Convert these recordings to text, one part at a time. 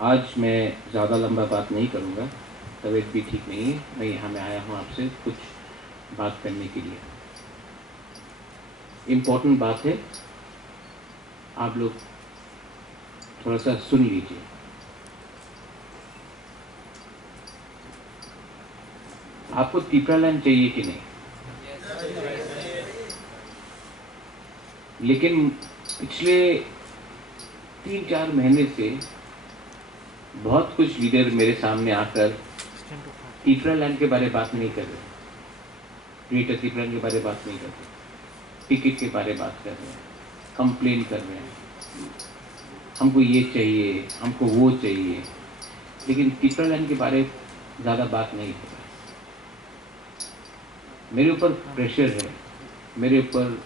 आज मैं ज़्यादा लंबा बात नहीं करूँगा, तबीयत भी ठीक नहीं है। मैं यहाँ में आया हूँ आपसे कुछ बात करने के लिए। इम्पोर्टेंट बात है, आप लोग थोड़ा सा सुन लीजिए। आपको तीपरा लैंड चाहिए कि नहीं? लेकिन पिछले 3-4 महीने से बहुत कुछ लीडर मेरे सामने आकर तीपरा लैंड के बारे में बात नहीं कर रहे, ग्रेटर तीपरा लैंड के बारे में बात नहीं कर रहे, टिकट के बारे में बात कर रहे हैं, कंप्लेन कर रहे हैं, हमको ये चाहिए, हमको वो चाहिए, लेकिन तीपरा लैंड के बारे में ज़्यादा बात नहीं कर रहे। मेरे ऊपर प्रेशर है, मेरे ऊपर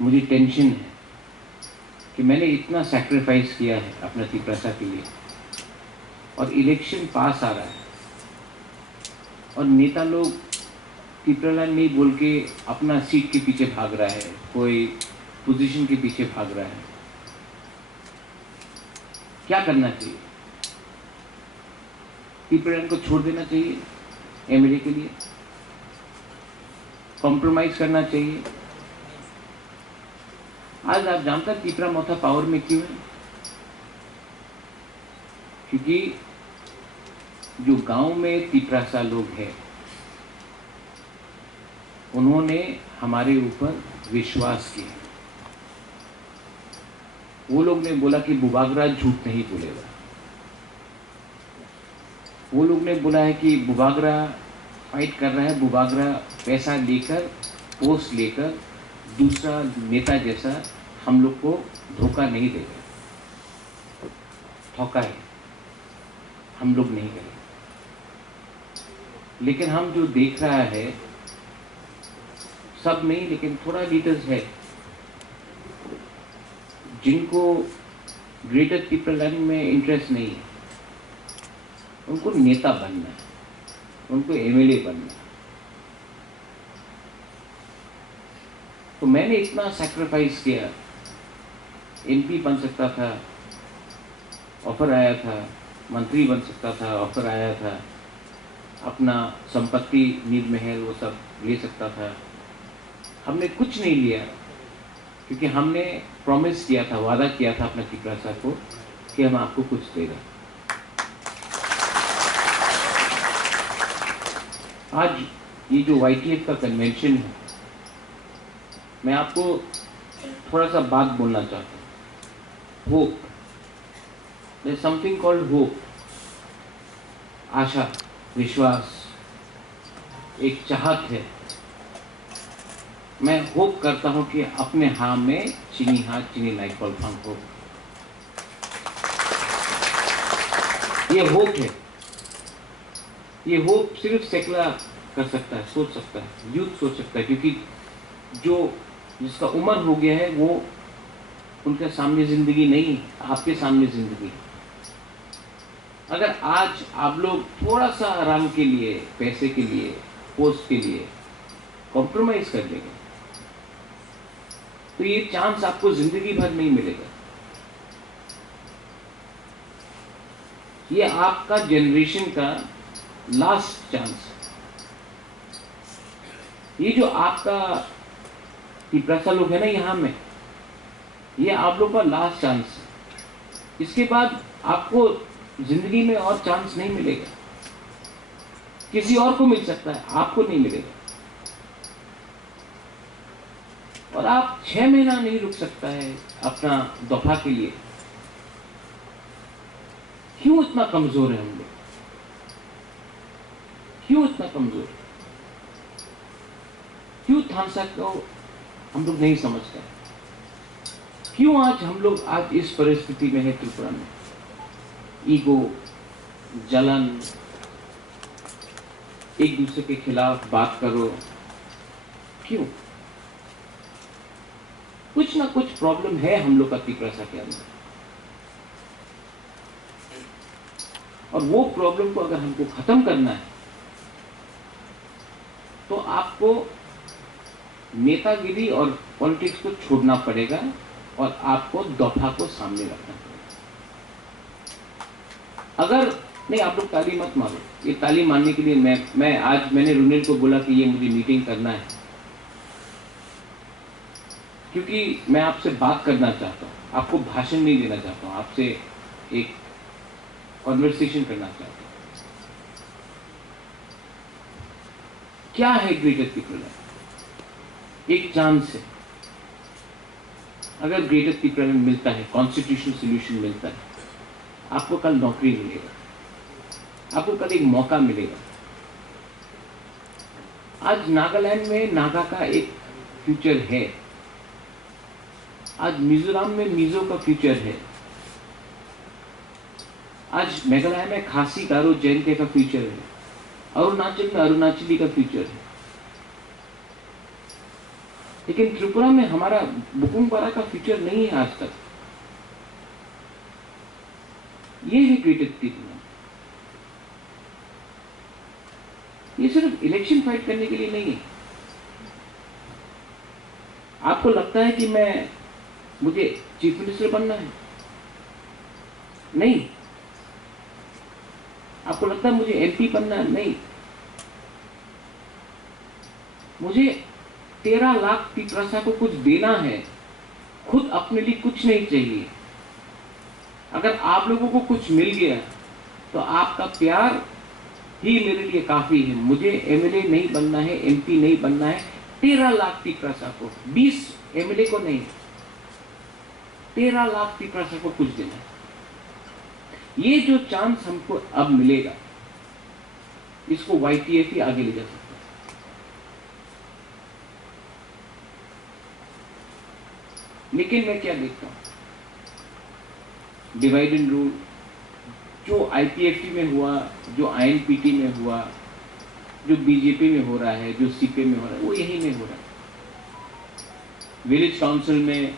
मुझे टेंशन है कि मैंने इतना सैक्रिफाइस किया है अपना तीपरासा के लिए, और इलेक्शन पास आ रहा है और नेता लोग तीपरा लैंड नहीं बोल के अपना सीट के पीछे भाग रहा है, कोई पोजीशन के पीछे भाग रहा है। क्या करना चाहिए? तीपरा लैंड को छोड़ देना चाहिए एमएलए के लिए? कॉम्प्रोमाइज करना चाहिए? आज आप जानते हैं तीपरा मोथा पावर में क्यों है? क्योंकि जो गांव में तीपरासा लोग हैं, उन्होंने हमारे ऊपर विश्वास किया। वो लोग ने बोला कि बुबागरा झूठ नहीं बोलेगा। वो लोग ने बोला है कि बुबागरा फाइट कर रहा है, बुबागरा पैसा लेकर, पोस्ट लेकर दूसरा नेता जैसा हम लोग को धोखा नहीं देगा, धोखा है, हम लोग नहीं करेंगे। लेकिन हम जो देख रहा है, सब नहीं लेकिन थोड़ा लीडर्स है जिनको ग्रेटर तीपरा लैंड में इंटरेस्ट नहीं है, उनको नेता बनना है, उनको एमएलए बनना है। तो मैंने इतना सैक्रिफाइस किया, एमपी बन सकता था, ऑफर आया था, मंत्री बन सकता था, ऑफर आया था, अपना संपत्ति नील महल वो सब ले सकता था। हमने कुछ नहीं लिया क्योंकि हमने प्रॉमिस किया था, वादा किया था अपने तीपरासा को कि हम आपको कुछ देगा। आज ये जो YTF का कन्वेंशन है, मैं आपको थोड़ा सा बात बोलना चाहता हूँ। Hope, there is something called hope, आशा, विश्वास, एक चाहत है। मैं होप करता हूं कि अपने हाँ में चीनी हाँ चीनी लाइक बल्ब हो। ये होप है, ये होप सिर्फ सेकला कर सकता है, सोच सकता है, यूथ सोच सकता है, क्योंकि जो जिसका उम्र हो गया है वो उनके सामने जिंदगी नहीं, आपके सामने जिंदगी है। अगर आज आप लोग थोड़ा सा आराम के लिए, पैसे के लिए, पोस्ट के लिए कॉम्प्रोमाइज कर लेंगे तो ये चांस आपको जिंदगी भर नहीं मिलेगा। ये आपका जनरेशन का लास्ट चांस। ये जो आपका तीपरासा लोग है ना यहाँ में, ये आप लोग का लास्ट चांस है। इसके बाद आपको जिंदगी में और चांस नहीं मिलेगा। किसी और को मिल सकता है, आपको नहीं मिलेगा। और आप 6 महीना नहीं रुक सकता है अपना दफा के लिए। क्यों इतना कमजोर है हम लोग? क्यों इतना कमजोर? क्यों थानसा को हम लोग नहीं समझते? क्यों आज हम लोग आज इस परिस्थिति में है त्रिपुरा में? ईगो, जलन, एक दूसरे के खिलाफ बात करो, क्यों? कुछ ना कुछ प्रॉब्लम है हम लोग का तीपरासा के अंदर, और वो प्रॉब्लम को अगर हमको खत्म करना है तो आपको नेतागिरी और पॉलिटिक्स को छोड़ना पड़ेगा और आपको दफा को सामने रखना पड़ेगा। अगर नहीं, आप लोग ताली मत मारो, ये ताली मारने के लिए मैंने रुनेल को बोला कि ये मुझे मीटिंग करना है, क्योंकि मैं आपसे बात करना चाहता हूँ, आपको भाषण नहीं देना चाहता हूँ, आपसे एक कॉन्वर्सेशन करना चाहता हूँ। क्या है ग्रेटर त्रिपुरा? एक चांस है। अगर ग्रेटर त्रिपुरा में मिलता है, कॉन्स्टिट्यूशनल सोल्यूशन मिलता है, आपको कल नौकरी मिलेगा, आपको कल एक मौका मिलेगा। आज नागालैंड में नागा का एक फ्यूचर है, आज मिजोरम में मिजो का फ्यूचर है, आज मेघालय में खासी गारो जैन का फ्यूचर है, अरुणाचल में अरुणाचली का फ्यूचर है। लेकिन त्रिपुरा में हमारा बुकुमपारा का फ्यूचर नहीं है आज तक। ये है ग्रेटर त्रिपुरा। ये सिर्फ इलेक्शन फाइट करने के लिए नहीं है। आपको लगता है कि मुझे चीफ मिनिस्टर बनना है? नहीं। आपको लगता है मुझे एमपी बनना है? नहीं। मुझे 13 लाख तिपरासा को कुछ देना है, खुद अपने लिए कुछ नहीं चाहिए। अगर आप लोगों को कुछ मिल गया तो आपका प्यार ही मेरे लिए काफी है। मुझे एमएलए नहीं बनना है, एमपी नहीं बनना है। 13 लाख तिपरासा को, 20 एमएलए को नहीं, 13 लाख तिपरासा को कुछ देना है। ये जो चांस हमको अब मिलेगा, इसको वाईटीएफ ही आगे ले जा सकता है। लेकिन मैं क्या देखता हूं, डिवाइड एंड रूल जो आईपीएफटी में हुआ, जो आईएनपीटी में हुआ, जो बीजेपी में हो रहा है, जो सीपीए में हो रहा है, वो यही में हो रहा है। विलेज काउंसिल में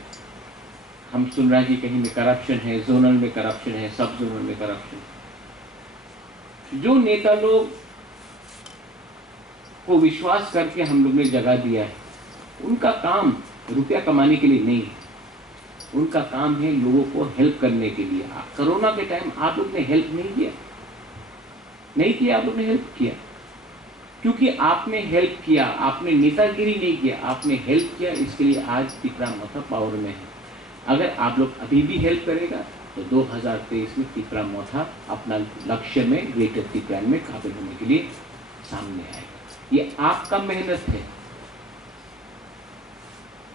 हम सुन रहे हैं कि कहीं में करप्शन है, जोनल में करप्शन है, सब जोनल में करप्शन। जो नेता लोग को विश्वास करके हम लोग ने जगह दिया है, उनका काम रुपया कमाने के लिए नहीं है, उनका काम है लोगों को हेल्प करने के लिए। कोरोना के टाइम आप लोग ने हेल्प नहीं किया, आप लोग ने हेल्प किया, क्योंकि आपने हेल्प किया, आपने नेतागिरी नहीं किया, आपने हेल्प किया। इसके लिए आज त्रिपुरा मोथा पावर में है। अगर आप लोग अभी भी हेल्प करेगा तो 2023 में त्रिपुरा मोथा अपना लक्ष्य में ग्रेटर त्रिपुरा में काबिल होने के लिए सामने आएगा। ये आपका मेहनत है।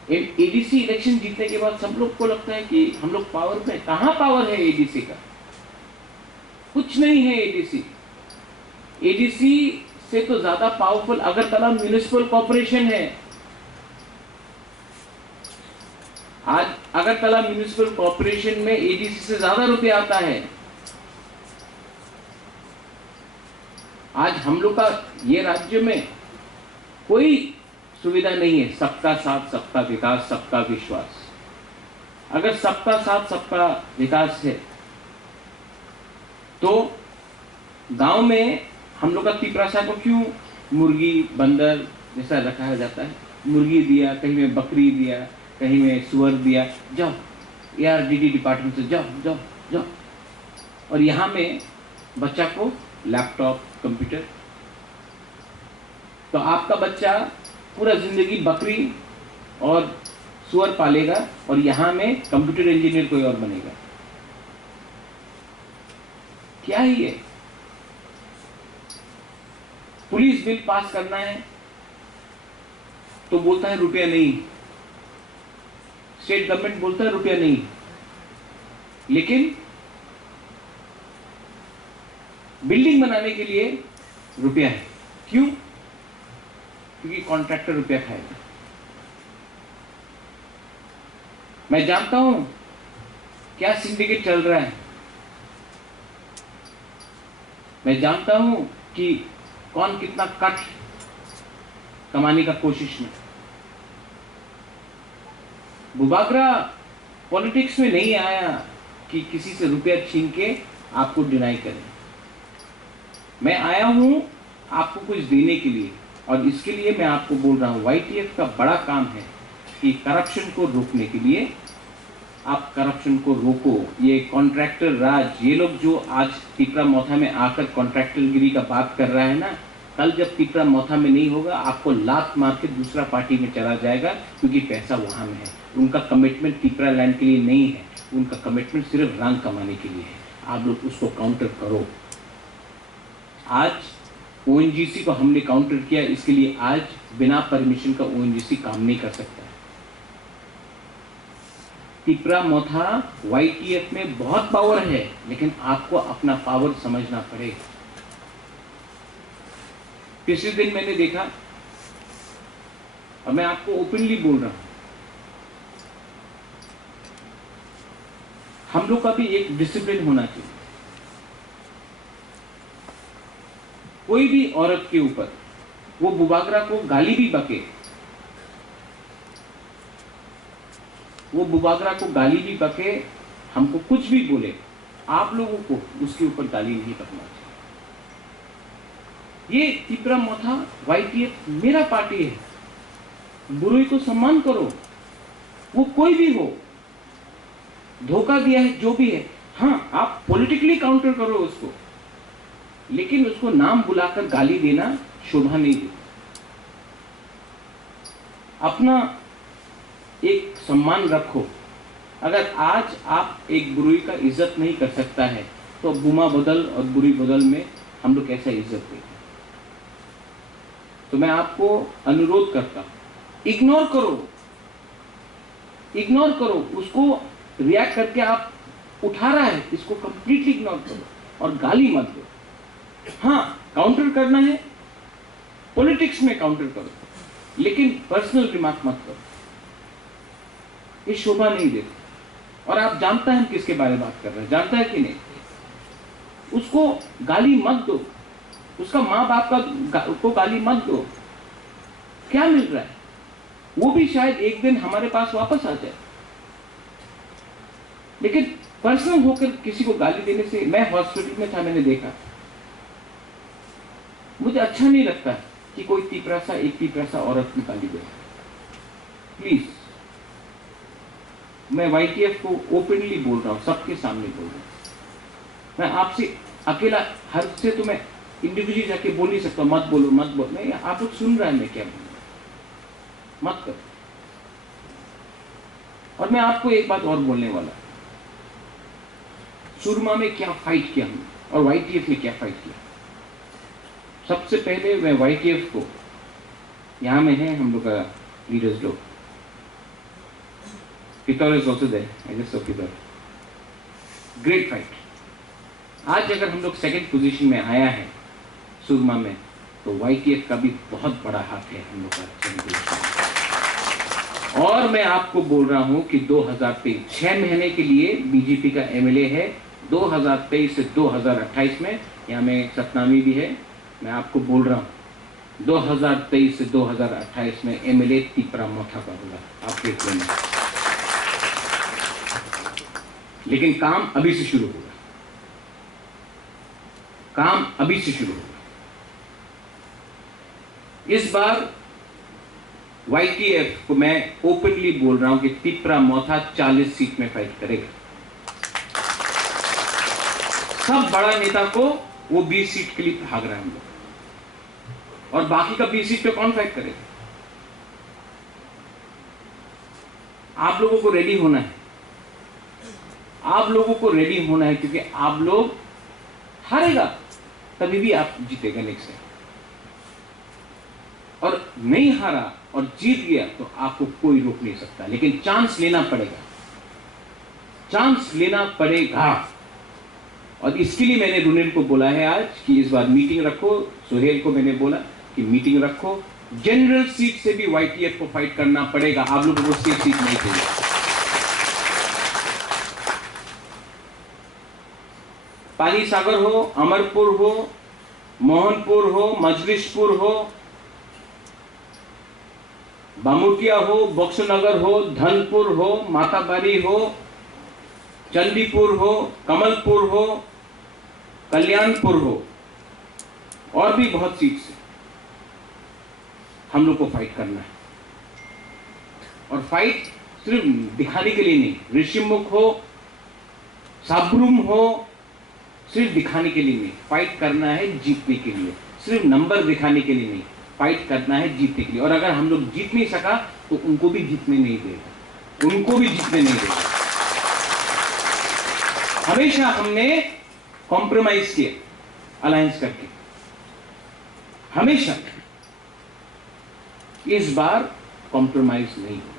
एडीसी इलेक्शन जीतने के बाद सब लोग को लगता है कि हम लोग पावर में। कहां पावर है एडीसी का? कुछ नहीं है। एडीसी से तो ज्यादा पावरफुल अगरतला म्युनिसिपल कॉर्पोरेशन है। आज अगरतला म्युनिसिपल कॉर्पोरेशन में एडीसी से ज्यादा रुपया आता है। आज हम लोग का ये राज्य में कोई सुविधा नहीं है। सबका साथ, सबका विकास, सबका विश्वास। अगर सबका साथ, सबका विकास है तो गांव में हम लोग का तिपरासा को क्यों मुर्गी बंदर जैसा रखा जाता है? मुर्गी दिया, कहीं में बकरी दिया, कहीं में सुअर दिया, जाओ यार डीडी डिपार्टमेंट से जाओ। और यहाँ में बच्चा को लैपटॉप, कंप्यूटर। तो आपका बच्चा पूरा जिंदगी बकरी और सुअर पालेगा और यहाँ में कंप्यूटर इंजीनियर कोई और बनेगा। क्या है ये? पुलिस बिल पास करना है तो बोलता है रुपया नहीं, स्टेट गवर्नमेंट बोलता है रुपया नहीं, लेकिन बिल्डिंग बनाने के लिए रुपया है। क्यों? क्योंकि कॉन्ट्रैक्टर रुपया खाएगा। मैं जानता हूं क्या सिंडिकेट चल रहा है, मैं जानता हूं कि कौन कितना कट कमाने का कोशिश में। बुबागरा पॉलिटिक्स में नहीं आया कि किसी से रुपया छीन के आपको डिनाई करें। मैं आया हूं आपको कुछ देने के लिए, और इसके लिए मैं आपको बोल रहा हूं वाईटीएफ का बड़ा काम है कि करप्शन को रोकने के लिए आप करप्शन को रोको। ये कॉन्ट्रैक्टर राज, ये लोग जो आज तिपरा मोथा में आकर कॉन्ट्रैक्टरगिरी का बात कर रहा है ना, कल जब तिपरा मोथा में नहीं होगा, आपको लात मार के दूसरा पार्टी में चला जाएगा, क्योंकि पैसा वहाँ में है। उनका कमिटमेंट तिपरा लैंड के लिए नहीं है, उनका कमिटमेंट सिर्फ रंग कमाने के लिए है। आप लोग उसको काउंटर करो। आज ओएनजीसी को हमने काउंटर किया, इसके लिए आज बिना परमिशन का ओएनजीसी काम नहीं कर सकता है। तिपरा मोथा वाईटीएफ में बहुत पावर है, लेकिन आपको अपना पावर समझना पड़ेगा। पिछले दिन मैंने देखा, और मैं आपको ओपनली बोल रहा हूं, हम लोग का भी एक डिसिप्लिन होना चाहिए। कोई भी औरत के ऊपर, वो बुबागरा को गाली भी बके, वो बुबागरा को गाली भी बके, हमको कुछ भी बोले, आप लोगों को उसके ऊपर गाली नहीं बकना चाहिए। ये तिपरा मोथा वाईटीएफ मेरा पार्टी है, बुरुई को सम्मान करो, वो कोई भी हो, धोखा दिया है जो भी है, हाँ आप पॉलिटिकली काउंटर करो उसको, लेकिन उसको नाम बुलाकर गाली देना शोभा नहीं देता। अपना एक सम्मान रखो। अगर आज आप एक बुरुई का इज्जत नहीं कर सकता है, तो बुमा बदल और बुरी बदल में हम लोग कैसा इज्जत देंगे? तो मैं आपको अनुरोध करता हूं, इग्नोर करो, इग्नोर करो उसको। रिएक्ट करके आप उठा रहा है, इसको कंप्लीटली इग्नोर करो और गाली मत दो। हाँ, काउंटर करना है, पॉलिटिक्स में काउंटर करो, लेकिन पर्सनल रिमार्क मत करो, ये शोभा नहीं देती। और आप जानता है हम किसके बारे में बात कर रहे हैं, जानता है कि नहीं? उसको गाली मत दो, उसका माँ बाप को गाली मत दो। क्या मिल रहा है? वो भी शायद एक दिन हमारे पास वापस आ जाए, लेकिन पर्सनल होकर किसी को गाली देने से, मैं हॉस्पिटल में था, मैंने देखा, मुझे अच्छा नहीं लगता कि कोई एक तिपरासा औरत की गाली दे। प्लीज, मैं वाईटीएफ को ओपनली बोल रहा हूं, सबके सामने बोल रहा हूं। मैं आपसे अकेला, हर से तो मैं इंडिविजुअली जाके बोल नहीं सकता, मत बोलो मत बोलो। नहीं, आप लोग सुन रहे हैं मैं क्या बोल रहा हूं, मत करो। और मैं आपको एक बात और बोलने वाला, सुरमा में क्या फाइट किया हमने और वाईटीएफ ने क्या फाइट किया। सबसे पहले मैं वाईटीएफ को, यहां में है हम लोग का लीडर्स लोग, Pitor is also there, I just saw Pitor. Great fight. आज अगर हम लोग सेकंड पोजीशन में आया है सुरमा में, तो वाईटीएफ का भी बहुत बड़ा हाथ है हम लोग का। और मैं आपको बोल रहा हूं कि 2023 6 महीने के लिए बीजेपी का एमएलए है। 2023 से 2028 में, यहाँ में सतनामी भी है, मैं आपको बोल रहा हूं 2023 से 2028 में एमएलए तिपरा मोथा का होगा, आप देख लेना। लेकिन काम अभी से शुरू होगा, काम अभी से शुरू होगा। इस बार वाईटीएफ को मैं ओपनली बोल रहा हूं कि तिपरा मोथा 40 सीट में फाइट करेगा। सब बड़ा नेता को वो 20 सीट के लिए भाग रहे हैं हम लोग, और बाकी का 20 सीट पे कौन फाइट करेगा? आप लोगों को रेडी होना है, आप लोगों को रेडी होना है, क्योंकि आप लोग हारेगा तभी भी आप जीतेगा नेक्स्ट टाइम, और नहीं हारा और जीत गया तो आपको कोई रोक नहीं सकता। लेकिन चांस लेना पड़ेगा, चांस लेना पड़ेगा। और इसके लिए मैंने रुनेल को बोला है आज कि इस बार मीटिंग रखो। सुहेल को मैंने बोला कि मीटिंग रखो, जनरल सीट से भी वाईटीएफ को फाइट करना पड़ेगा, आप लोगों को स्टेट सीट नहीं चाहिए। पानी सागर हो, अमरपुर हो, मोहनपुर हो, मजलिसपुर हो, बामुटिया हो, बक्सनगर हो, धनपुर हो, माताबारी हो, चंडीपुर हो, कमलपुर हो, कल्याणपुर हो, और भी बहुत सीट से हम लोग को फाइट करना है। और फाइट सिर्फ दिखाने के लिए नहीं, ऋषिमुख हो, साब्रुम हो, सिर्फ दिखाने के लिए नहीं, फाइट करना है जीतने के लिए। सिर्फ नंबर दिखाने के लिए नहीं, फाइट करना है जीतने के लिए। और अगर हम लोग जीत नहीं सका तो उनको भी जीतने नहीं देगा, उनको भी जीतने नहीं देगा। हमेशा हमने कॉम्प्रोमाइज किया अलायंस करके, हमेशा। इस बार कॉम्प्रोमाइज नहीं होगा।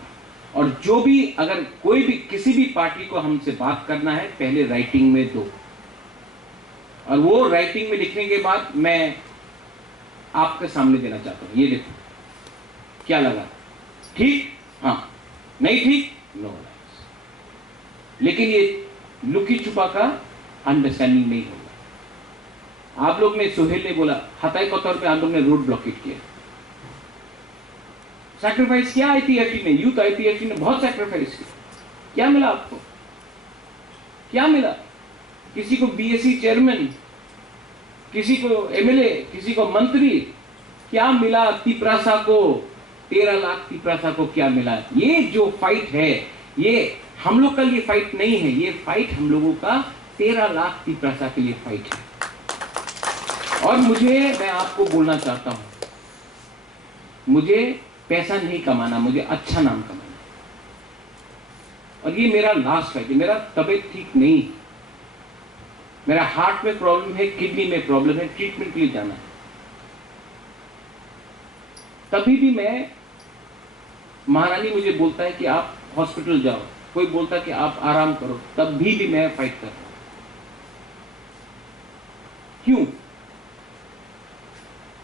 और जो भी, अगर कोई भी किसी भी पार्टी को हमसे बात करना है, पहले राइटिंग में दो, और वो राइटिंग में लिखने के बाद मैं आपके सामने देना चाहता हूं। ये देखो क्या लगा, ठीक, हाँ, नहीं ठीक, नो अलायंस। लेकिन ये लुकी छुपा का अंडरस्टैंडिंग नहीं होगा। आप लोग ने, सुहेल ने बोला, हताई के तौर पे आप लोग ने रोड ब्लॉकेट किया, सैक्रिफाइस किया आईपीएफटी ने, यूथ आईपीएफटी ने बहुत सैक्रिफाइस किया। क्या मिला आपको? क्या मिला? किसी को बीएससी चेयरमैन, किसी को एमएलए, किसी को मंत्री, क्या मिला? तिपरासा को 13 लाख तिपरासा को क्या मिला? ये जो फाइट है, ये हम लोग का लिए फाइट नहीं है, ये फाइट हम लोगों का 13 लाख तिपरासा के लिए फाइट है। और मैं आपको बोलना चाहता हूं, मुझे पैसा नहीं कमाना, मुझे अच्छा नाम कमाना। और ये मेरा लास्ट फाइट है। मेरा तबीयत ठीक नहीं, मेरा हार्ट में प्रॉब्लम है, किडनी में प्रॉब्लम है, ट्रीटमेंट के लिए जाना है। तभी भी मैं, महारानी मुझे बोलता है कि आप हॉस्पिटल जाओ, कोई बोलता है कि आप आराम करो, तब भी मैं फाइट कर रहा हूं। क्यों?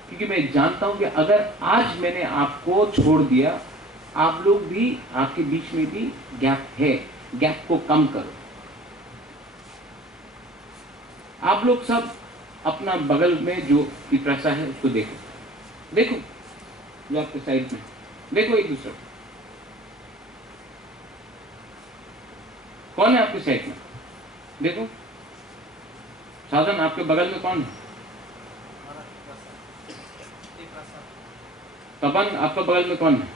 क्योंकि मैं जानता हूं कि अगर आज मैंने आपको छोड़ दिया, आप लोग भी, आपके बीच में भी गैप है, गैप को कम करो। आप लोग सब अपना बगल में जो तिपरासा है उसको देखो, देखो जो आपके साइड में, देखो एक दूसरे को, कौन है आपके साइड में? देखो साधन, आपके बगल में कौन है? तपन, आपका बगल में कौन है?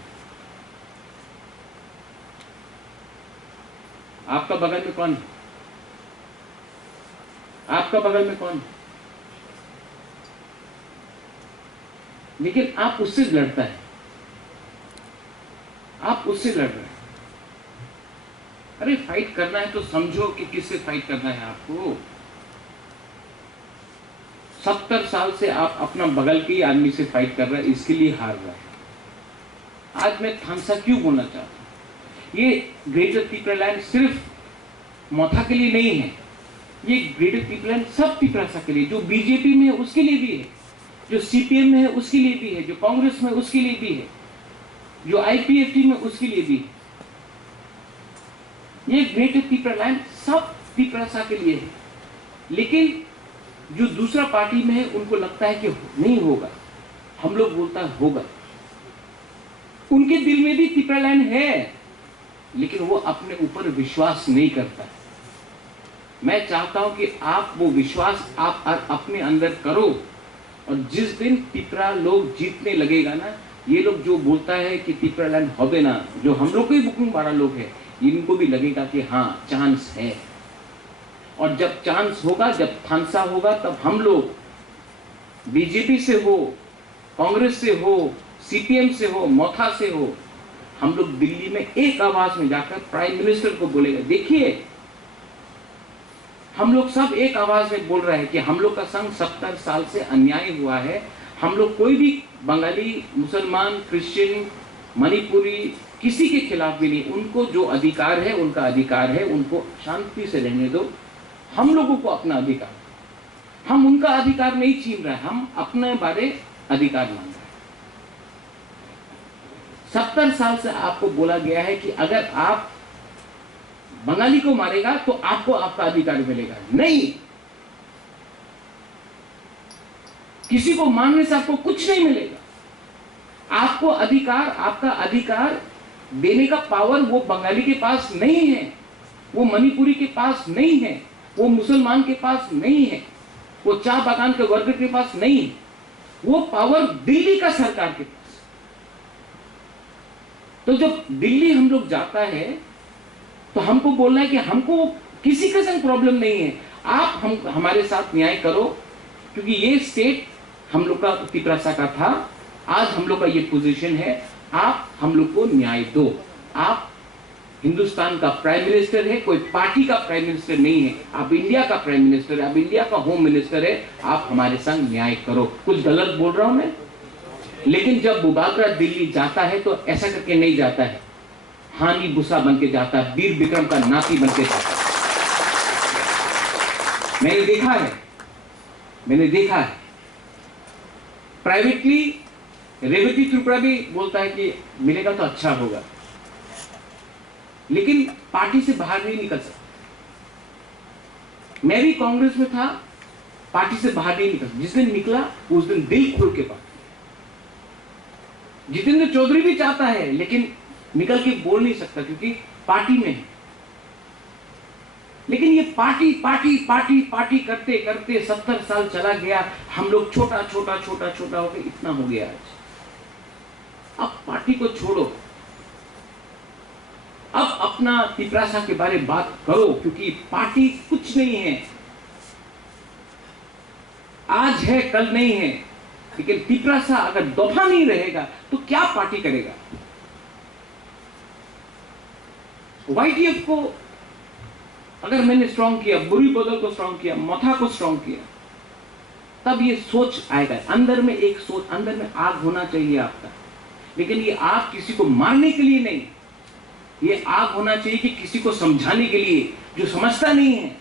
आपका बगल में कौन है? आपका बगल में कौन है? लेकिन आप उससे लड़ता है, आप उससे लड़ रहे हैं। अरे फाइट करना है तो समझो कि किससे फाइट करना है आपको। 70 साल से आप अपना बगल के ही आदमी से फाइट कर रहे हैं, इसके लिए हार रहा है। आज मैं थानसा क्यों बोलना चाहता हूं? ये ग्रेटर तिपरालैंड सिर्फ मोथा के लिए नहीं है, ये ग्रेटर तिपरालैंड सब तिपरासा के लिए, जो बीजेपी में है उसके लिए भी है, जो सीपीएम में है उसके लिए भी है, जो कांग्रेस में उसके लिए भी है, जो आईपीएफटी में उसके लिए भी है। ये ग्रेटर तिपरालैंड सब तिपरासा के लिए है। लेकिन जो दूसरा पार्टी में है उनको लगता है कि नहीं होगा, हम लोग बोलता है होगा। उनके दिल में भी तिपरालैंड है, लेकिन वो अपने ऊपर विश्वास नहीं करता। मैं चाहता हूं कि आप वो विश्वास आप अपने अंदर करो, और जिस दिन तिपरा लोग जीतने लगेगा ना, ये लोग जो बोलता है कि तिपरालैंड होबे ना, जो हम लोग के बुकिंग वाला लोग है, इनको भी लगेगा कि हाँ चांस है। और जब चांस होगा, जब थानसा होगा, तब हम लोग बीजेपी से हो, कांग्रेस से हो, सीपीएम से हो, मोथा से हो, हम लोग दिल्ली में एक आवाज में जाकर प्राइम मिनिस्टर को बोलेगा, देखिए हम लोग सब एक आवाज में बोल रहे हैं कि हम लोग का संग 70 साल से अन्याय हुआ है। हम लोग कोई भी बंगाली, मुसलमान, क्रिश्चियन, मणिपुरी, किसी के खिलाफ भी नहीं। उनको जो अधिकार है उनका अधिकार है, उनको शांति से रहने दो। हम लोगों को अपना अधिकार, हम उनका अधिकार नहीं छीन रहे, हम अपने बारे अधिकार मांग रहे हैं। 70 साल से आपको बोला गया है कि अगर आप बंगाली को मारेगा तो आपको आपका अधिकार मिलेगा। नहीं, किसी को मारने से आपको कुछ नहीं मिलेगा। आपको अधिकार, आपका अधिकार देने का पावर वो बंगाली के पास नहीं है, वो मणिपुरी के पास नहीं है, वो मुसलमान के पास नहीं है, वो चाय बागान के वर्ग के पास नहीं है। वो पावर दिल्ली का सरकार के पास। तो जब दिल्ली हम लोग जाता है तो हमको बोलना है कि हमको किसी का संग प्रॉब्लम नहीं है, आप हमारे साथ न्याय करो, क्योंकि ये स्टेट हम लोग का तिपरासा का था, आज हम लोग का ये पोजीशन है, आप हम लोग को न्याय दो। आप हिंदुस्तान का प्राइम मिनिस्टर है, कोई पार्टी का प्राइम मिनिस्टर नहीं है, आप इंडिया का प्राइम मिनिस्टर है, आप इंडिया का होम मिनिस्टर है, आप हमारे संग न्याय करो। कुछ गलत बोल रहा हूं मैं? लेकिन जब बुबागरा दिल्ली जाता है तो ऐसा करके नहीं जाता है, हानि बुसा बन के जाता है, वीर विक्रम का नाती बन के जाता है। मैंने देखा है प्राइवेटली। रेवती त्रिपुरा भी बोलता है कि मिलेगा तो अच्छा होगा, लेकिन पार्टी से बाहर नहीं निकल सकता। मैं भी कांग्रेस में था, पार्टी से बाहर नहीं निकल, जिस दिन निकला उस दिन दिल खोल के बात। जितेंद्र चौधरी भी चाहता है लेकिन निकल के बोल नहीं सकता क्योंकि पार्टी में है। लेकिन ये पार्टी पार्टी पार्टी पार्टी करते करते 70 साल चला गया, हम लोग छोटा छोटा छोटा छोटा होकर इतना हो गया आज। अब पार्टी को छोड़ो, अब अपना तिपरासा के बारे में बात करो, क्योंकि पार्टी कुछ नहीं है, आज है कल नहीं है। लेकिन तिपरासा अगर दफा नहीं रहेगा तो क्या पार्टी करेगा? वाईटीएफ को अगर मैंने स्ट्रांग किया, बुरी बदल को स्ट्रांग किया, मथा को स्ट्रांग किया, तब ये सोच आएगा। अंदर में एक सोच, अंदर में आग होना चाहिए आपका, लेकिन ये आग किसी को मारने के लिए नहीं, ये आग होना चाहिए कि किसी को समझाने के लिए जो समझता नहीं है।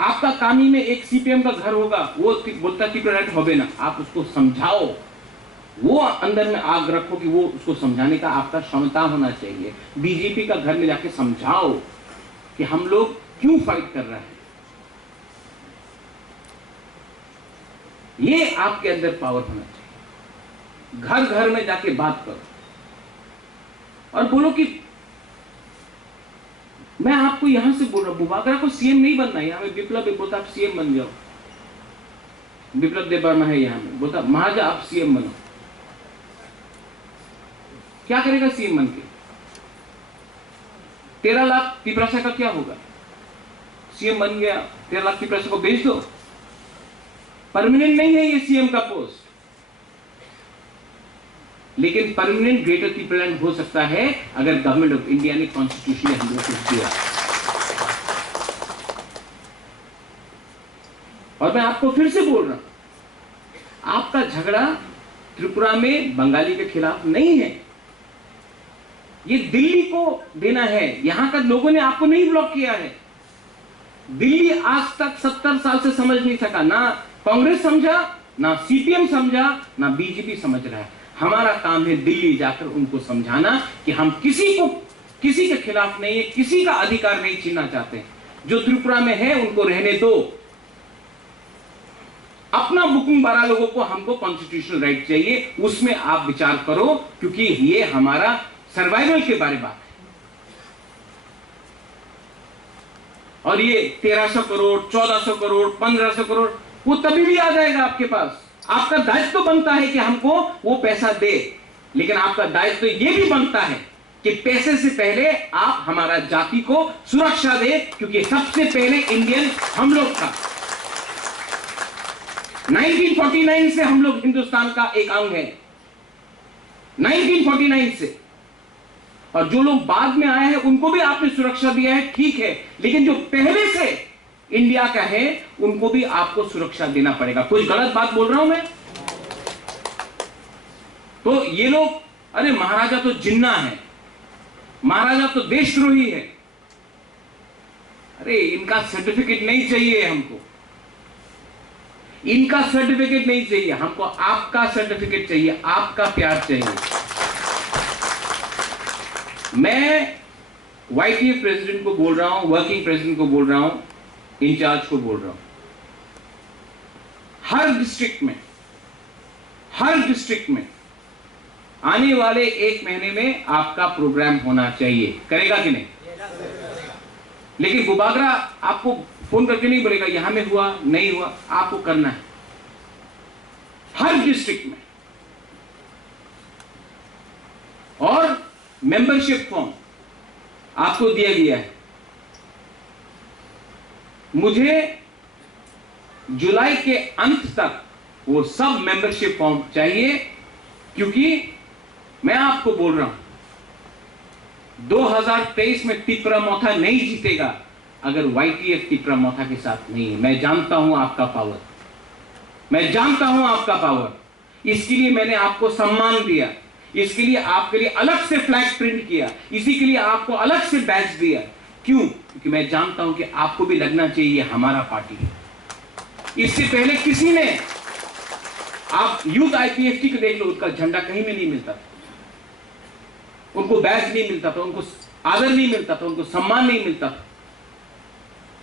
आपका कामी में एक सीपीएम का घर होगा, वो बोलता तिपराइट होबे ना, आप उसको समझाओ, वो अंदर में आग रखो कि वो उसको समझाने का आपका क्षमता होना चाहिए। बीजेपी का घर में जाके समझाओ कि हम लोग क्यों फाइट कर रहे हैं। ये आपके अंदर पावर होना चाहिए। घर घर में जाके बात करो और बोलो कि मैं आपको यहां से बोल रहा हूं, बुबागरा को सीएम नहीं बनना है। यहां में विप्लव भी बोलता आप सीएम बन जाओ, विप्लव देव वर्मा है यहां में, बोलता महाराजा आप सीएम बनो। क्या करेगा सीएम बन के? 13 लाख तिपरासा का क्या होगा? सीएम बन गया, 13 लाख तिपरासा को भेज दो। परमानेंट नहीं है ये सीएम का पोस्ट, लेकिन परमानेंट ग्रेटर त्रिपुरालैंड हो सकता है अगर गवर्नमेंट ऑफ इंडिया ने कॉन्स्टिट्यूशन में हम लोग कुछ दिया। और मैं आपको फिर से बोल रहा हूं, आपका झगड़ा त्रिपुरा में बंगाली के खिलाफ नहीं है, ये दिल्ली को देना है। यहां का लोगों ने आपको नहीं ब्लॉक किया है। दिल्ली आज तक 70 साल से समझ नहीं सका, ना कांग्रेस समझा, ना सीपीएम समझा, ना बीजेपी समझ रहा है। हमारा काम है दिल्ली जाकर उनको समझाना कि हम किसी के खिलाफ नहीं है, किसी का अधिकार नहीं छीनना चाहते। जो त्रिपुरा में है उनको रहने दो, अपना बुकिंग 12 लोगों को हमको कॉन्स्टिट्यूशनल राइट चाहिए, उसमें आप विचार करो, क्योंकि ये हमारा सर्वाइवल के बारे बात है। और ये 1300 करोड़, 1400 करोड़, 1500 करोड़ वो तभी भी आ जाएगा आपके पास। आपका दायित्व तो बनता है कि हमको वो पैसा दे, लेकिन आपका दायित्व तो ये भी बनता है कि पैसे से पहले आप हमारा जाति को सुरक्षा दे, क्योंकि सबसे पहले इंडियन हम लोग था। 1949 से हम लोग हिंदुस्तान का एक अंग है, 1949 से। और जो लोग बाद में आए हैं उनको भी आपने सुरक्षा दिया है, ठीक है, लेकिन जो पहले से इंडिया का है उनको भी आपको सुरक्षा देना पड़ेगा। कुछ गलत बात बोल रहा हूं मैं? तो ये लोग, अरे महाराजा तो जिन्ना है, महाराजा तो देशद्रोही है, अरे इनका सर्टिफिकेट नहीं चाहिए हमको, इनका सर्टिफिकेट नहीं चाहिए हमको, आपका सर्टिफिकेट चाहिए, आपका प्यार चाहिए। मैं वाईटीएफ प्रेसिडेंट को बोल रहा हूं, वर्किंग प्रेसिडेंट को बोल रहा हूं, इंचार्ज को बोल रहा हूं, हर डिस्ट्रिक्ट में आने वाले 1 महीने में आपका प्रोग्राम होना चाहिए। करेगा कि नहीं? लेकिन बुबागरा आपको फोन करके नहीं बोलेगा यहां में हुआ नहीं हुआ, आपको करना है हर डिस्ट्रिक्ट में। और मेंबरशिप फॉर्म आपको दिया गया है। मुझे जुलाई के अंत तक वो सब मेंबरशिप फॉर्म चाहिए, क्योंकि मैं आपको बोल रहा हूं 2023 में तिपरामोथा नहीं जीतेगा अगर YTF तिपरामोथा के साथ नहीं है। मैं जानता हूं आपका पावर, मैं जानता हूं आपका पावर। इसके लिए मैंने आपको सम्मान दिया, इसके लिए आपके लिए अलग से फ्लैग प्रिंट किया, इसी के लिए आपको अलग से बैच दिया। क्यों? क्योंकि मैं जानता हूं कि आपको भी लगना चाहिए हमारा पार्टी है। इससे पहले किसी ने, आप यूथ IPFT को देख लो, उसका झंडा कहीं में नहीं मिलता था, उनको बैच नहीं मिलता था, उनको आदर नहीं मिलता था, उनको सम्मान नहीं मिलता था।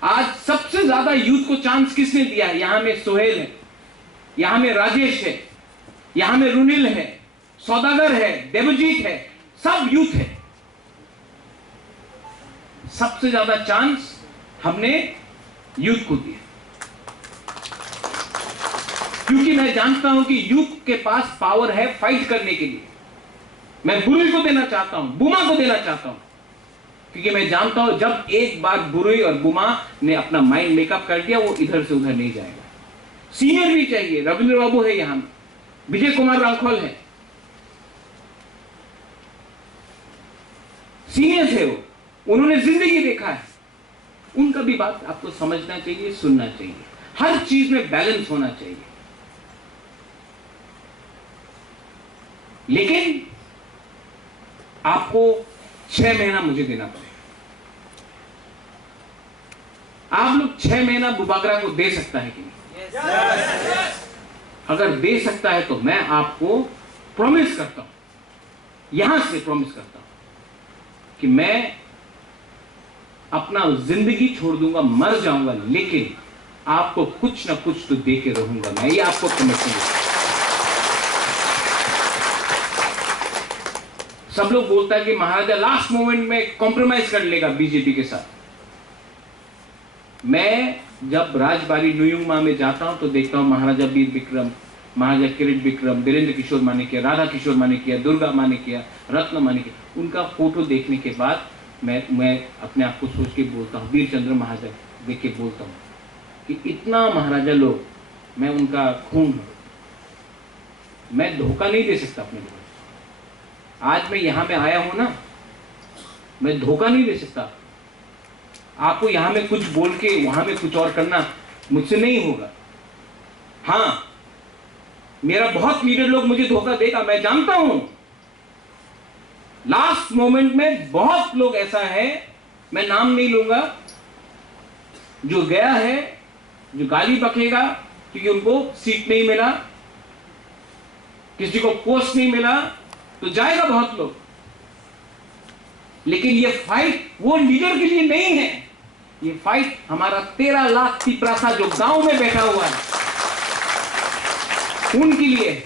आज सबसे ज्यादा यूथ को चांस किसने दिया है? यहां में सोहेल है, यहां में राजेश है, यहां में रुनिल है, सौदागर है, देवजीत है, सब यूथ है। सबसे ज्यादा चांस हमने यूथ को दिया, क्योंकि मैं जानता हूं कि यूथ के पास पावर है फाइट करने के लिए। मैं बुरुई को देना चाहता हूं, बुमा को देना चाहता हूं, क्योंकि मैं जानता हूं जब एक बार बुरुई और बुमा ने अपना माइंड मेकअप कर दिया, वो इधर से उधर नहीं जाएगा। सीनियर भी चाहिए, रविंद्र बाबू है यहां, विजय कुमार रांखोल है, सीनियर थे वो, उन्होंने जिंदगी देखा है, उनका भी बात आपको समझना चाहिए, सुनना चाहिए। हर चीज में बैलेंस होना चाहिए। लेकिन आपको 6 महीना मुझे देना पड़ेगा। आप लोग 6 महीना बुबागरा को दे सकता है कि नहीं? yes. अगर दे सकता है तो मैं आपको प्रॉमिस करता हूं, यहां से प्रॉमिस करता हूं कि मैं अपना जिंदगी छोड़ दूंगा, मर जाऊंगा, लेकिन आपको कुछ ना कुछ तो दे के रहूंगा। मैं ये आपको प्रॉमिस करूंगा। सब लोग बोलता है कि महाराजा लास्ट मोमेंट में कॉम्प्रोमाइज कर लेगा बीजेपी के साथ। मैं जब राजबाड़ी नुयुंगमा में जाता हूं तो देखता हूं महाराजा वीर विक्रम, महाराजा किरीट विक्रम, वीरेंद्र किशोर मानिकिया, राधा किशोर मानिकिया, दुर्गा मानिकिया, रत्न मानिकिया, उनका फोटो देखने के बाद मैं अपने आप को सोच के बोलता हूँ, वीर चंद्र महाराजा देख के बोलता हूँ कि इतना महाराजा लोग, मैं उनका खून हूं, मैं धोखा नहीं दे सकता अपने लोगों को। आज मैं यहां में आया हूं ना, मैं धोखा नहीं दे सकता आपको। यहां में कुछ बोल के वहां में कुछ और करना मुझसे नहीं होगा। हां, मेरा बहुत लीडर लोग मुझे धोखा देगा, मैं जानता हूं। लास्ट मोमेंट में बहुत लोग ऐसा है, मैं नाम नहीं लूंगा, जो गया है, जो गाली बकेगा क्योंकि उनको सीट नहीं मिला, किसी को पोस्ट नहीं मिला, तो जाएगा बहुत लोग। लेकिन ये फाइट वो लीडर के लिए नहीं है, ये फाइट हमारा 13 लाख तिपरासा जो गांव में बैठा हुआ है उनके लिए है।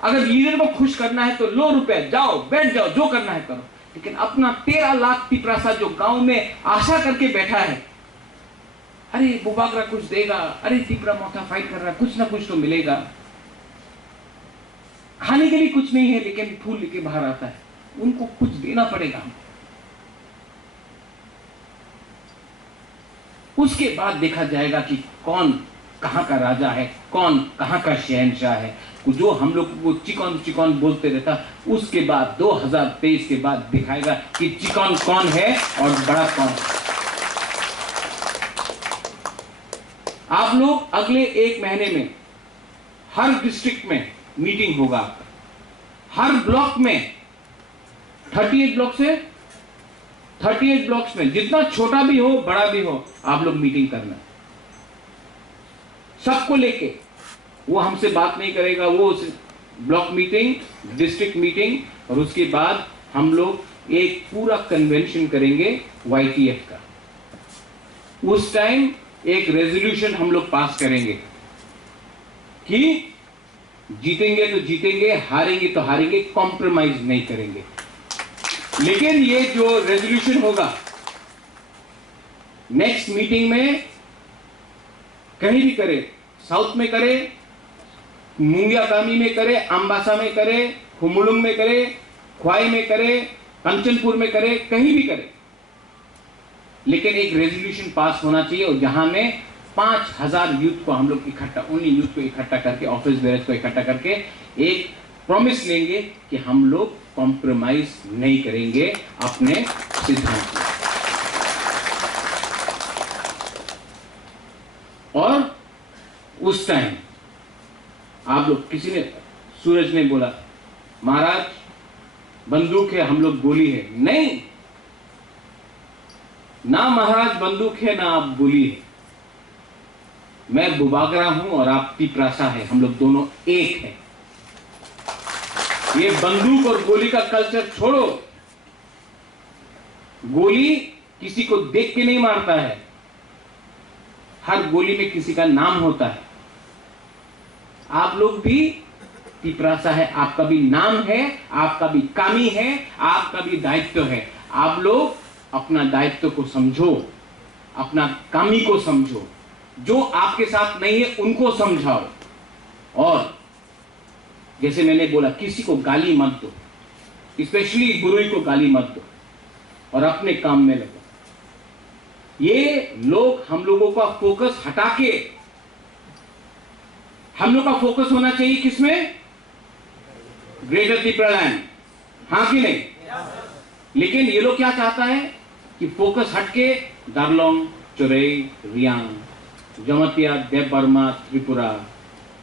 अगर लीडर को खुश करना है तो लो रुपए, जाओ बैठ जाओ, जो करना है करो, लेकिन अपना 13 लाख तिपरासा जो गांव में आशा करके बैठा है, अरे बुबागरा कुछ देगा, अरे तिपरामोथा फाइट कर रहा है, कुछ ना कुछ तो मिलेगा। खाने के लिए कुछ नहीं है लेकिन फूल लेके बाहर आता है, उनको कुछ देना पड़ेगा। उसके बाद देखा जाएगा कि कौन कहां का राजा है, कौन कहां का शहंशाह है। जो हम लोग को चिकन चिकन बोलते रहता, उसके बाद 2023 के बाद दिखाएगा कि चिकन कौन है और बड़ा कौन है। आप लोग अगले 1 महीने में हर डिस्ट्रिक्ट में मीटिंग होगा आपका, हर ब्लॉक में 38 ब्लॉक से 38 ब्लॉक्स में, जितना छोटा भी हो बड़ा भी हो, आप लोग मीटिंग करना, सबको लेके। वो हमसे बात नहीं करेगा, वो ब्लॉक मीटिंग, डिस्ट्रिक्ट मीटिंग, और उसके बाद हम लोग एक पूरा कन्वेंशन करेंगे YTF का। उस टाइम एक रेजोल्यूशन हम लोग पास करेंगे कि जीतेंगे तो जीतेंगे, हारेंगे तो हारेंगे, कॉम्प्रोमाइज नहीं करेंगे। लेकिन ये जो रेजोल्यूशन होगा नेक्स्ट मीटिंग में कहीं भी करे, साउथ में करे, मुंगिया कामी में करे, अम्बासा में करे, हुमुलुंग में करे, ख्वाई में करे, कंचनपुर में करे, कहीं भी करे, लेकिन एक रेजोल्यूशन पास होना चाहिए और जहां में 5000 यूथ को हम लोग इकट्ठा, उन्हीं यूथ को इकट्ठा करके, ऑफिस बेयर्स को इकट्ठा करके एक प्रॉमिस लेंगे कि हम लोग कॉम्प्रोमाइज नहीं करेंगे अपने सिद्धांत में। और उस टाइम आप लोग, किसी ने, सूरज ने बोला महाराज बंदूक है, हम लोग गोली है। नहीं, ना महाराज बंदूक है ना आप गोली है। मैं बुबागरा हूं और आप तिपरासा है, हम लोग दोनों एक हैं। ये बंदूक और गोली का कल्चर छोड़ो। गोली किसी को देख के नहीं मारता है, हर गोली में किसी का नाम होता है। आप लोग भी तिपरासा है, आपका भी नाम है, आपका भी कामी है, आपका भी दायित्व है। आप लोग अपना दायित्व को समझो, अपना कामी को समझो, जो आपके साथ नहीं है उनको समझाओ। और जैसे मैंने बोला, किसी को गाली मत दो, स्पेशली गुरु को गाली मत दो, और अपने काम में लगो। ये लोग हम लोगों का फोकस हटा के, हम लोग का फोकस होना चाहिए किसमें? ग्रेटर त्रिपुरालैंड, हाँ कि नहीं? लेकिन ये लोग क्या चाहता है कि फोकस हटके दार्लोंग, चोरई, रियांग, जमतिया, देवबर्मा, त्रिपुरा,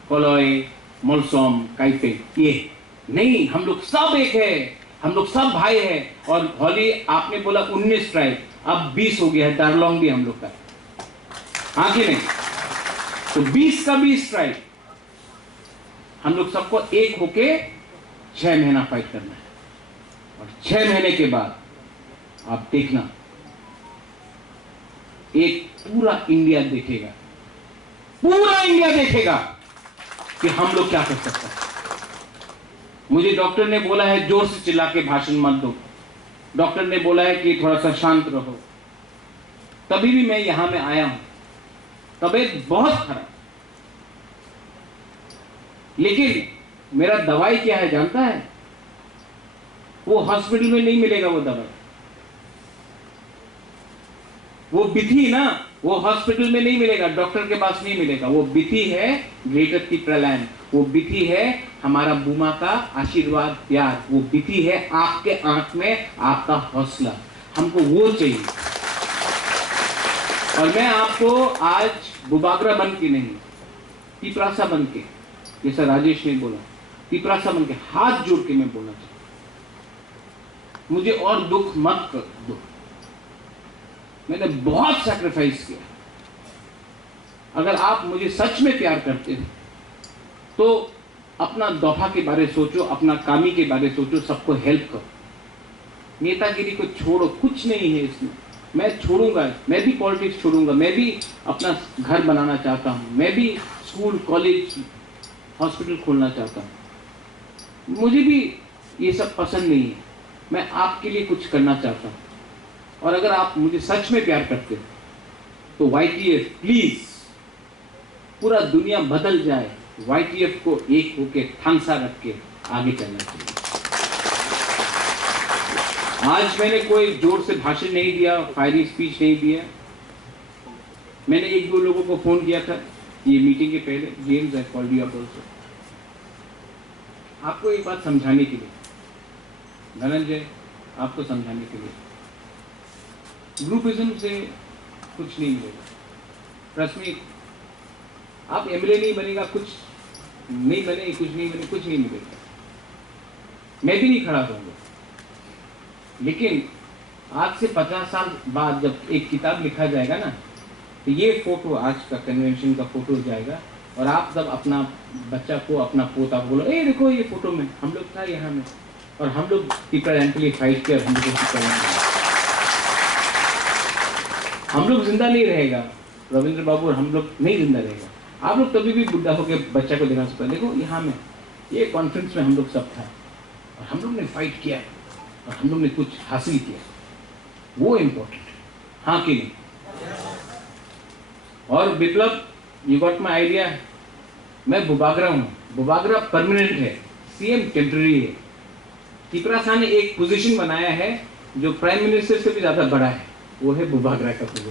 कोलोई, मोलसोम, काइपे, ये नहीं, हम लोग सब एक है, हम लोग सब भाई है। और होली आपने बोला 19 ट्राइब, अब 20 हो गया है, दार्लोंग भी हम लोग का, हाँ कि नहीं? तो 20 का 20 ट्राइब, हम लोग सबको एक होके 6 महीना फाइट करना है। और 6 महीने के बाद आप देखना, एक पूरा इंडिया देखेगा, पूरा इंडिया देखेगा कि हम लोग क्या कर सकते हैं। मुझे डॉक्टर ने बोला है जोर से चिल्ला के भाषण मत दो, डॉक्टर ने बोला है कि थोड़ा सा शांत रहो, तभी भी मैं यहां में आया हूं। तबीयत बहुत खराब, लेकिन मेरा दवाई क्या है जानता है? वो हॉस्पिटल में नहीं मिलेगा वो दवाई, वो विधि ना, वो हॉस्पिटल में नहीं मिलेगा, डॉक्टर के पास नहीं मिलेगा। वो विधि है ग्रेटर त्रिपुरालैंड, वो विधि है हमारा बुमा का आशीर्वाद, प्यार, वो विधि है आपके आंख में आपका हौसला, हमको वो चाहिए। और मैं आपको आज बुबागरा बन के नहीं, तिपरासा बन के, जैसा राजेश ने बोला, तिपरासा बन के हाथ जोड़ के मैं बोलना चाहता हूं, मुझे और दुख मत कर दो। मैंने बहुत सैक्रिफाइस किया। अगर आप मुझे सच में प्यार करते हैं तो अपना दोफा के बारे सोचो, अपना कामी के बारे सोचो, सबको हेल्प करो। नेतागिरी को छोड़ो, कुछ नहीं है इसमें। मैं छोड़ूंगा, मैं भी पॉलिटिक्स छोड़ूंगा, मैं भी अपना घर बनाना चाहता हूं, मैं भी स्कूल, कॉलेज, हॉस्पिटल खोलना चाहता हूं। मुझे भी ये सब पसंद नहीं है, मैं आपके लिए कुछ करना चाहता हूं। और अगर आप मुझे सच में प्यार करते हो तो YTF प्लीज, पूरा दुनिया बदल जाए, YTF को एक होके थानसा रख के आगे चलना चाहिए। आज मैंने कोई जोर से भाषण नहीं दिया, फायरिंग स्पीच नहीं दिया। मैंने एक दो लोगों को फोन किया था ये मीटिंग के पहले, James I called you up also, आपको एक बात समझाने के लिए, धनंजय, आपको समझाने के लिए, ग्रुपिज्म से कुछ नहीं मिलेगा। ट्रस्ट मी, आप MLA नहीं बनेगा, कुछ नहीं बने, कुछ नहीं बने, कुछ नहीं मिलेगा। मैं भी नहीं खड़ा रहूंगा। लेकिन आज से 50 साल बाद जब एक किताब लिखा जाएगा ना, तो ये फोटो आज का कन्वेंशन का फोटो जाएगा, और आप जब अपना बच्चा को, अपना पोता को बोलो, ए देखो ये फोटो में हम लोग था यहाँ में, और हम लोग त्रिपुरालैंड के लिए फाइट किया, हम लोग जिंदा नहीं रहेगा, रविंद्र बाबू और हम लोग नहीं जिंदा रहेगा। आप लोग कभी भी बुढ़ा होकर बच्चा को देखना सकते, देखो यहाँ में ये कॉन्फ्रेंस में हम लोग सब था, और हम लोग ने फाइट किया, और हम लोग ने कुछ हासिल किया, वो इम्पोर्टेंट है, हाँ कि नहीं? और विप्लव, यू गॉट माई आइडिया। मैं बुबागरा हूँ, बुबागरा परमानेंट है, CM टेम्पररी है। तिपरा ने एक पोजीशन बनाया है जो प्राइम मिनिस्टर से भी ज्यादा बड़ा है, वो है बुबागरा का पोजीशन।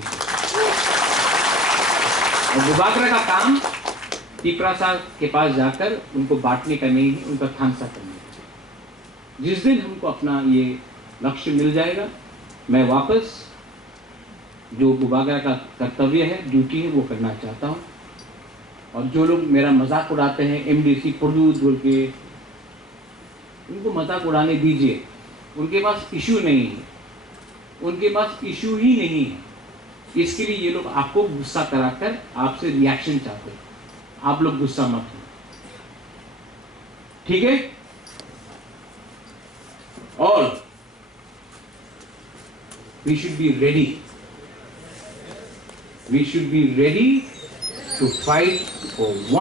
और बुबागरा का काम तिपरा के पास जाकर उनको बांटने का नहीं है, उनका खामसा करने का। जिस दिन हमको अपना ये लक्ष्य मिल जाएगा, मैं वापस जो बुबागरा का कर्तव्य है, ड्यूटी है, वो करना चाहता हूँ। और जो लोग मेरा मजाक उड़ाते हैं एमडीसी प्रोड्यूस बोल के, उनको मजाक उड़ाने दीजिए। उनके पास इशू नहीं है, उनके पास इशू ही नहीं है। इसके लिए ये लोग आपको गुस्सा कराकर आपसे रिएक्शन चाहते हैं। आप लोग गुस्सा मत हो, ठीक है? और we should be ready. We should be ready to fight for one